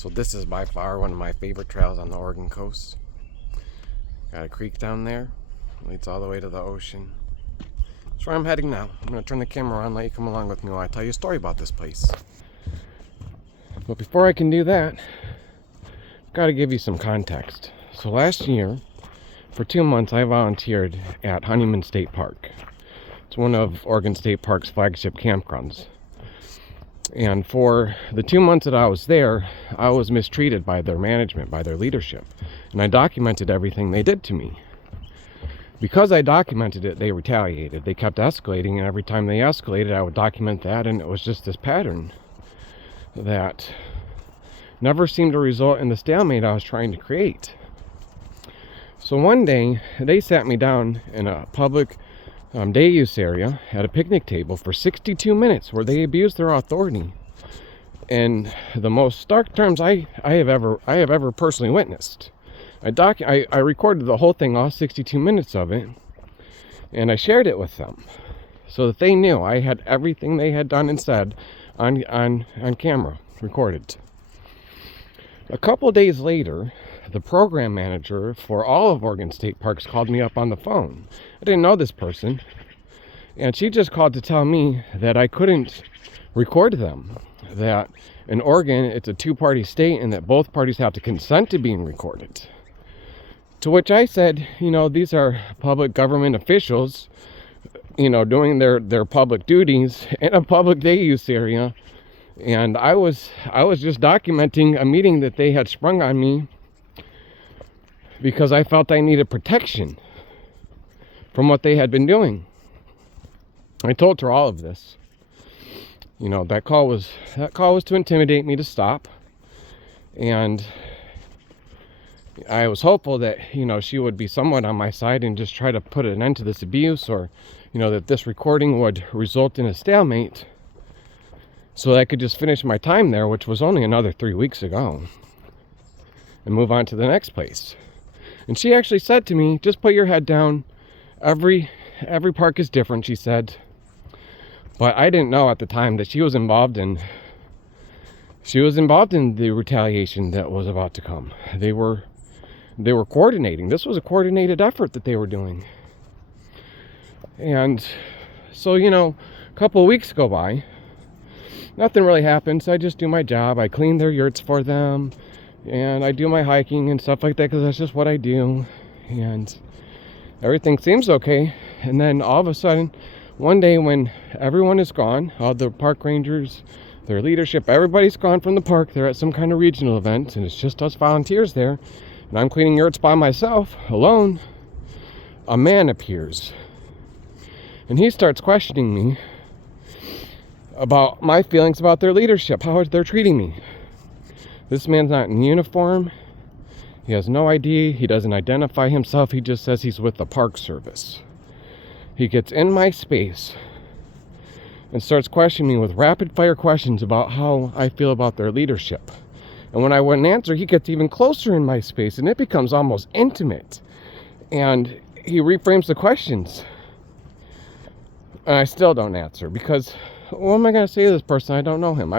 So this is by far one of my favorite trails on the Oregon coast. Got a creek down there, leads all the way to the ocean. That's where I'm heading now. I'm going to turn the camera on and let you come along with me while I tell you a story about this place. But before I can do that, I've got to give you some context. So last year, for 2 months, I volunteered at Honeyman State Park. It's one of Oregon State Park's flagship campgrounds. And for the 2 months that I was there, I was mistreated by their management, by their leadership. And I documented everything they did to me. Because I documented it, they retaliated. They kept escalating, and every time they escalated, I would document that, and it was just this pattern that never seemed to result in the stalemate I was trying to create. So one day, they sat me down in a public day use area at a picnic table for 62 minutes where they abused their authority in the most stark terms I have ever personally witnessed. I recorded the whole thing, all 62 minutes of it, and I shared it with them so that they knew I had everything they had done and said on camera, recorded. A couple days later, the program manager for all of Oregon State Parks called me up on the phone. I didn't know this person, and she just called to tell me that I couldn't record them, that in Oregon it's a two-party state and that both parties have to consent to being recorded. To which I said, these are public government officials, doing their public duties in a public day use area, and I was just documenting a meeting that they had sprung on me because I felt I needed protection from what they had been doing. I told her all of this. That call was to intimidate me to stop. And I was hopeful that, she would be somewhat on my side and just try to put an end to this abuse, or, that this recording would result in a stalemate so that I could just finish my time there, which was only another 3 weeks ago, and move on to the next place. And she actually said to me, just put your head down. Every park is different, she said. But I didn't know at the time that she was involved in the retaliation that was about to come. They were coordinating. This was a coordinated effort that they were doing. And so, a couple of weeks go by. Nothing really happens. I just do my job. I clean their yurts for them. And I do my hiking and stuff like that because that's just what I do. And everything seems okay. And then all of a sudden, one day when everyone is gone, all the park rangers, their leadership, everybody's gone from the park. They're at some kind of regional event, and it's just us volunteers there. And I'm cleaning yurts by myself, alone. A man appears. And he starts questioning me about my feelings about their leadership, how they're treating me. This man's not in uniform. He has no ID. He doesn't identify himself. He just says he's with the Park Service. He gets in my space and starts questioning me with rapid fire questions about how I feel about their leadership. And when I wouldn't answer, he gets even closer in my space, and it becomes almost intimate. And he reframes the questions. And I still don't answer because what am I going to say to this person? I don't know him.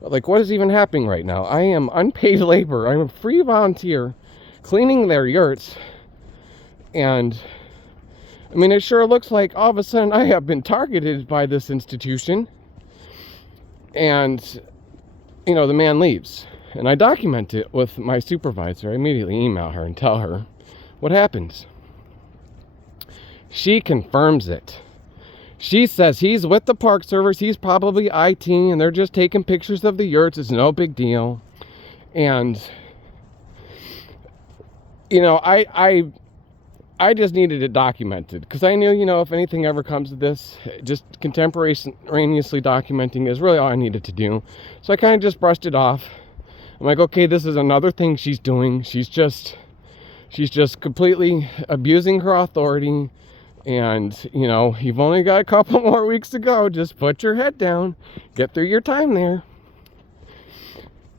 Like what is even happening right now? I am unpaid labor. I'm a free volunteer cleaning their yurts. And it sure looks like all of a sudden I have been targeted by this institution. And, the man leaves. And I document it with my supervisor. I immediately email her and tell her what happens. She confirms it. She says he's with the Park Service, he's probably IT, and they're just taking pictures of the yurts. It's no big deal. And, I just needed it documented because I knew, if anything ever comes to this, just contemporaneously documenting is really all I needed to do. So I kind of just brushed it off. I'm like, okay, this is another thing she's doing. She's just completely abusing her authority. And, you've only got a couple more weeks to go. Just put your head down. Get through your time there.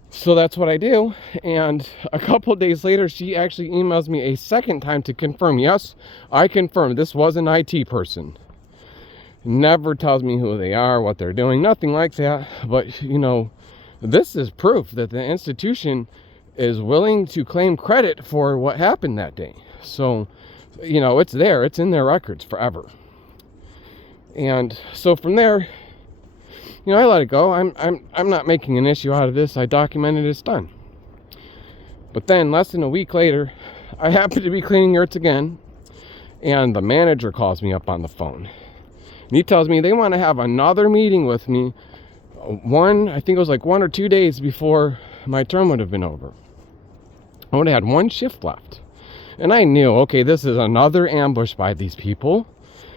So that's what I do. And a couple days later, she actually emails me a second time to confirm. Yes, I confirm this was an IT person. Never tells me who they are, what they're doing, nothing like that. But, This is proof that the institution is willing to claim credit for what happened that day. So, it's there. It's in their records forever. And so from there, I let it go. I'm not making an issue out of this. I documented it's done. But then less than a week later, I happen to be cleaning yurts again, and the manager calls me up on the phone. And he tells me they want to have another meeting with me. I think it was like 1 or 2 days before my term would have been over. I would have had one shift left. And I knew, okay, this is another ambush by these people.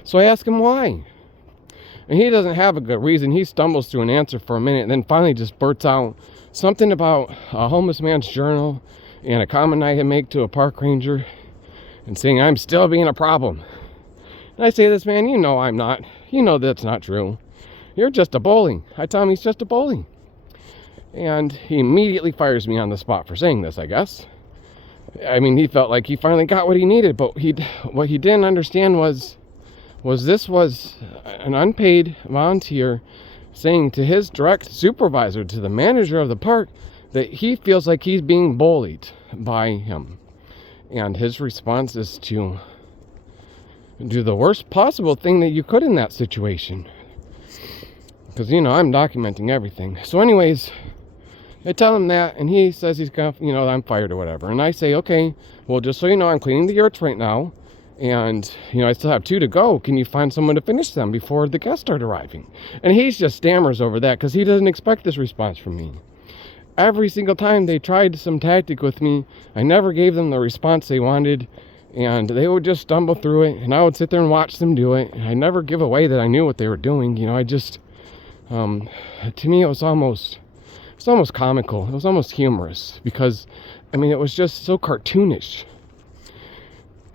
So I asked him why. And he doesn't have a good reason. He stumbles through an answer for a minute and then finally just blurts out something about a homeless man's journal and a comment I had made to a park ranger and saying I'm still being a problem. And I say, this man, I'm not. That's not true. You're just a bully. I tell him he's just a bully. And he immediately fires me on the spot for saying this, I guess. I mean, he felt like he finally got what he needed, but what he didn't understand was this was an unpaid volunteer saying to his direct supervisor, to the manager of the park, that he feels like he's being bullied by him. And his response is to do the worst possible thing that you could in that situation. Because, I'm documenting everything. So anyways, I tell him that, and he says he's gonna, I'm fired or whatever. And I say, okay, well, just so you know, I'm cleaning the yurts right now. And, I still have 2 to go. Can you find someone to finish them before the guests start arriving? And he just stammers over that because he doesn't expect this response from me. Every single time they tried some tactic with me, I never gave them the response they wanted. And they would just stumble through it. And I would sit there and watch them do it. And I never give away that I knew what they were doing. I just... to me, it was almost comical. It was almost humorous because, it was just so cartoonish.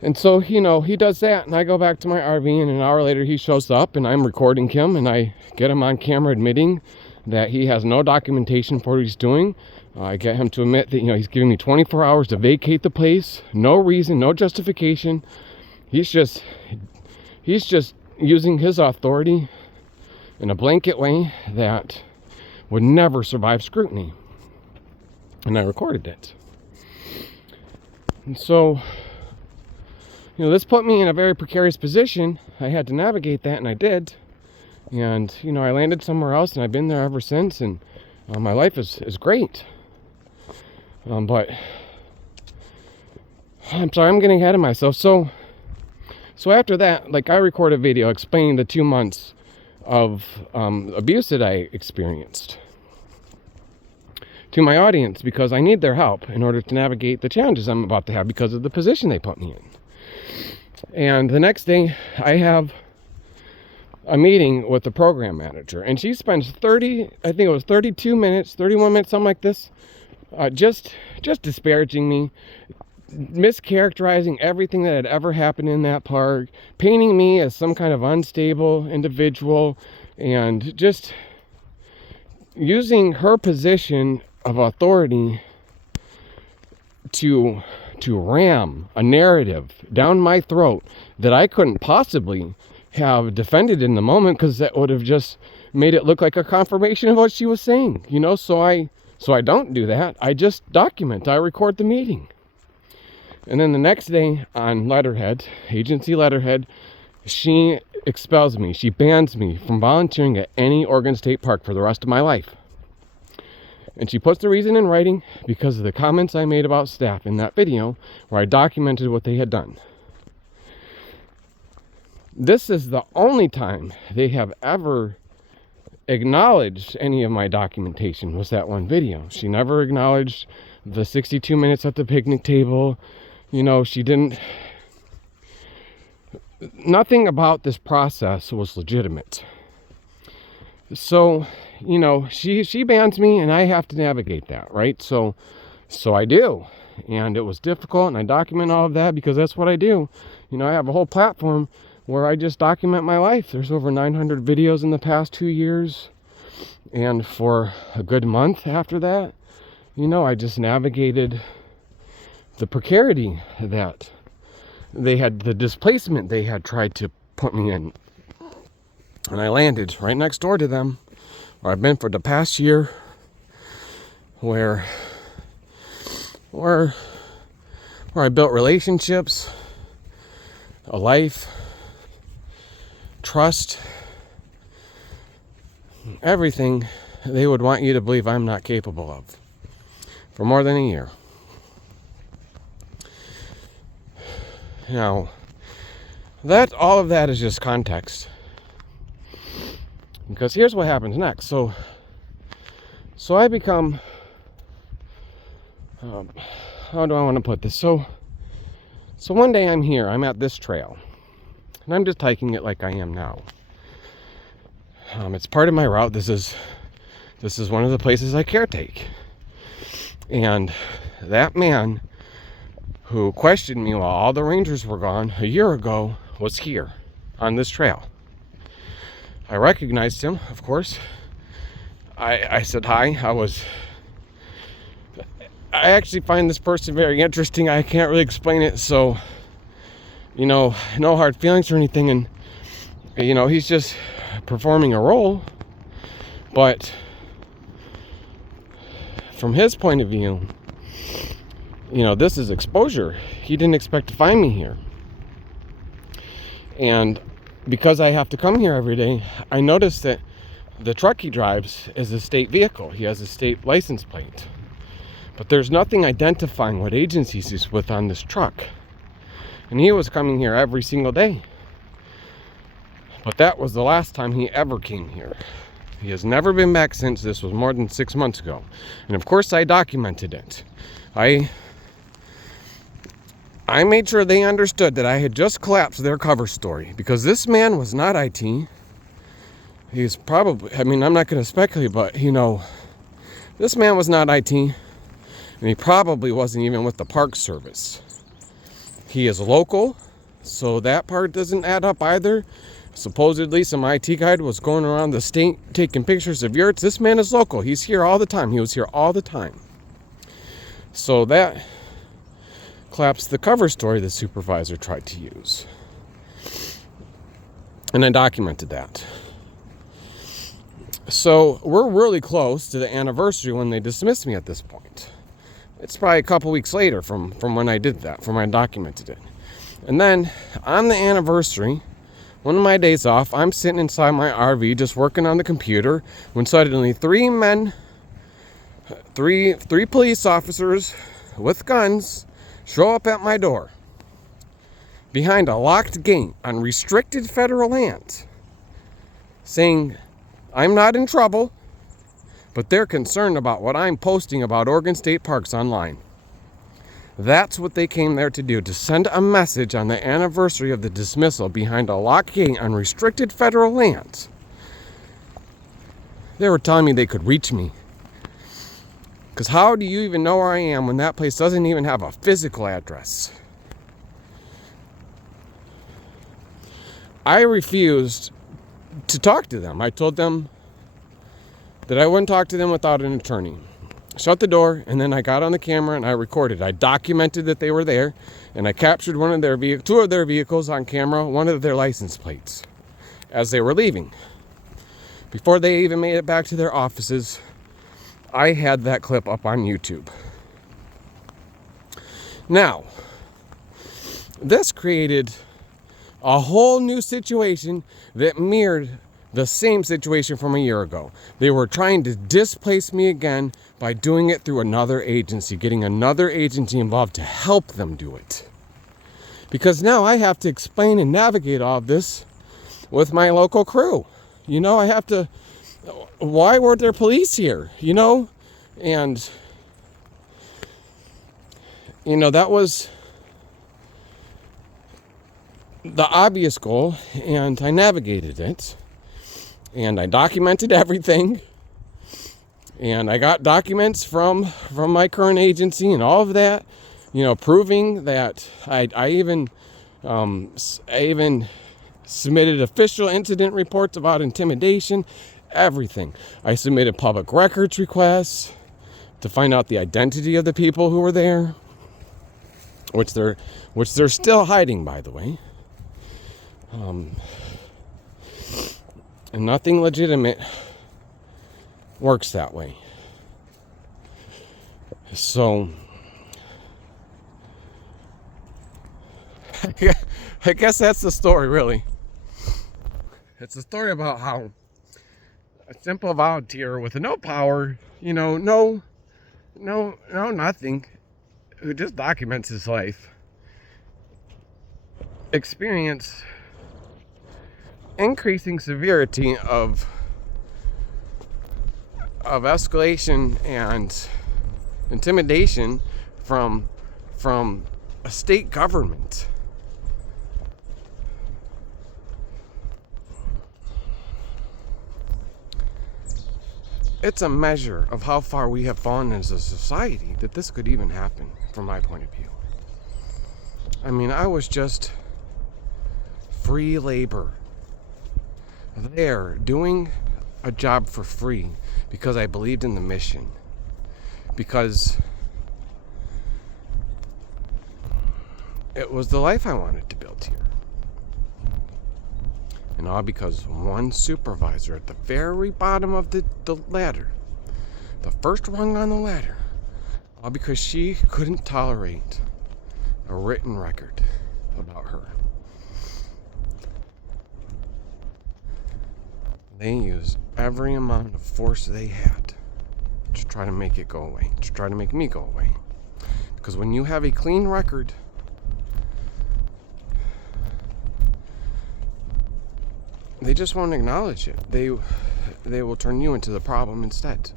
And so, he does that, and I go back to my RV, and an hour later he shows up, and I'm recording him, and I get him on camera admitting that he has no documentation for what he's doing. I get him to admit that, he's giving me 24 hours to vacate the place. No reason, no justification. He's just using his authority in a blanket way that would never survive scrutiny. And I recorded it. And so, this put me in a very precarious position. I had to navigate that, and I did. And, I landed somewhere else, and I've been there ever since, and my life is great. But, I'm sorry, I'm getting ahead of myself. So after that, I recorded a video explaining the 2 months of abuse that I experienced to my audience because I need their help in order to navigate the challenges I'm about to have because of the position they put me in. And the next day I have a meeting with the program manager, and she spends 32 minutes, 31 minutes, something like this, just disparaging me, mischaracterizing everything that had ever happened in that park, painting me as some kind of unstable individual, and just using her position of authority to ram a narrative down my throat that I couldn't possibly have defended in the moment, because that would have just made it look like a confirmation of what she was saying, so I don't do that. I just document. I record the meeting. And then the next day on letterhead, agency letterhead, she expels me. She bans me from volunteering at any Oregon State park for the rest of my life. And she puts the reason in writing because of the comments I made about staff in that video where I documented what they had done. This is the only time they have ever acknowledged any of my documentation, was that one video. She never acknowledged the 62 minutes at the picnic table. She didn't... Nothing about this process was legitimate. So, she bans me, and I have to navigate that, right? So I do. And it was difficult, and I document all of that because that's what I do. I have a whole platform where I just document my life. There's over 900 videos in the past 2 years. And for a good month after that, I just navigated the precarity that they had, the displacement they had tried to put me in. And I landed right next door to them, where I've been for the past year. where I built relationships, a life, trust, everything they would want you to believe I'm not capable of for more than a year. Now, all of that is just context. Because here's what happens next. So I become, how do I want to put this? So one day I'm at this trail, and I'm just hiking it like I am now. It's part of my route. This is one of the places I caretake. And that man who questioned me while all the rangers were gone a year ago was here on this trail. I recognized him, of course. I said hi. I actually find this person very interesting. I can't really explain it, so, no hard feelings or anything. And, he's just performing a role. But from his point of view, this is exposure. He didn't expect to find me here. And because I have to come here every day, I noticed that the truck he drives is a state vehicle. He has a state license plate. But there's nothing identifying what agencies he's with on this truck. And he was coming here every single day. But that was the last time he ever came here. He has never been back since. This was more than 6 months ago. And of course I documented it. I made sure they understood that I had just collapsed their cover story, because this man was not IT. He's probably, I'm not going to speculate, but, this man was not IT, and he probably wasn't even with the Park Service. He is local, so that part doesn't add up either. Supposedly some IT guy was going around the state taking pictures of yurts. This man is local. He's here all the time. He was here all the time. So that collapsed the cover story the supervisor tried to use. And I documented that. So we're really close to the anniversary when they dismissed me at this point. It's probably a couple weeks later from when I did that, from when I documented it. And then on the anniversary, one of my days off, I'm sitting inside my RV just working on the computer when suddenly three police officers with guns show up at my door behind a locked gate on restricted federal land, saying I'm not in trouble, but they're concerned about what I'm posting about Oregon State Parks online. That's what they came there to do, to send a message on the anniversary of the dismissal behind a locked gate on restricted federal land. They were telling me they could reach me. Because how do you even know where I am when that place doesn't even have a physical address? I refused to talk to them. I told them that I wouldn't talk to them without an attorney. Shut the door, and then I got on the camera and I recorded. I documented that they were there, and I captured two of their vehicles on camera, one of their license plates, as they were leaving. Before they even made it back to their offices, I had that clip up on YouTube. Now, this created a whole new situation that mirrored the same situation from a year ago. They were trying to displace me again by doing it through another agency, getting another agency involved to help them do it. Because now I have to explain and navigate all of this with my local crew. I have to, why weren't there police here? And, that was the obvious goal, and I navigated it. And I documented everything. And I got documents from my current agency and all of that, proving that I even submitted official incident reports about intimidation, everything. I submitted public records requests to find out the identity of the people who were there, which they're still hiding, by the way. And nothing legitimate works that way. So, I guess that's the story, really. It's a story about how a simple volunteer with no power, no nothing, who just documents his life, experience increasing severity of escalation and intimidation from a state government. It's a measure of how far we have fallen as a society that this could even happen, from my point of view. I mean, I was just free labor there, doing a job for free because I believed in the mission, because it was the life I wanted to build here. And all because one supervisor at the very bottom of the ladder, the first rung on the ladder, all because she couldn't tolerate a written record about her. They used every amount of force they had to try to make it go away, to try to make me go away. Because when you have a clean record, they just won't acknowledge it. They will turn you into the problem instead.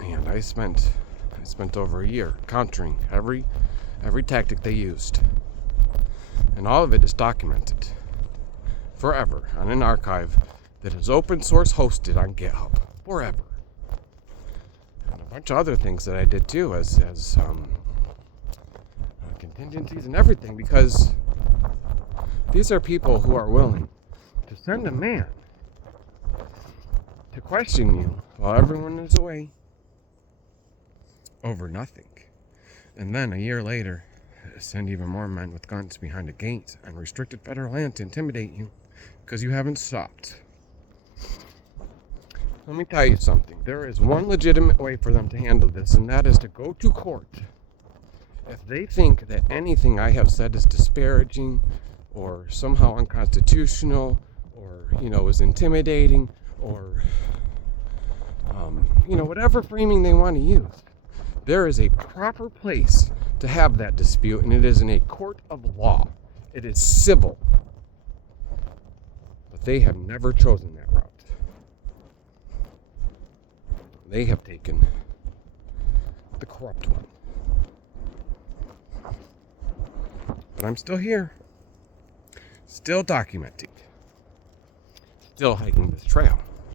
And I spent over a year countering every tactic they used. And all of it is documented forever on an archive that is open source hosted on GitHub forever. And a bunch of other things that I did too as contingencies and everything, because these are people who are willing to send a man to question you while everyone is away over nothing. And then a year later, send even more men with guns behind a gate and restricted federal land to intimidate you because you haven't stopped. Let me tell you something. There is one legitimate way for them to handle this, and that is to go to court. If they think that anything I have said is disparaging or somehow unconstitutional or, is intimidating or, whatever framing they want to use, there is a proper place to have that dispute, and it is in a court of law. It is civil. But they have never chosen that route. They have taken the corrupt one. But I'm still here. Still documenting. Still hiking this trail.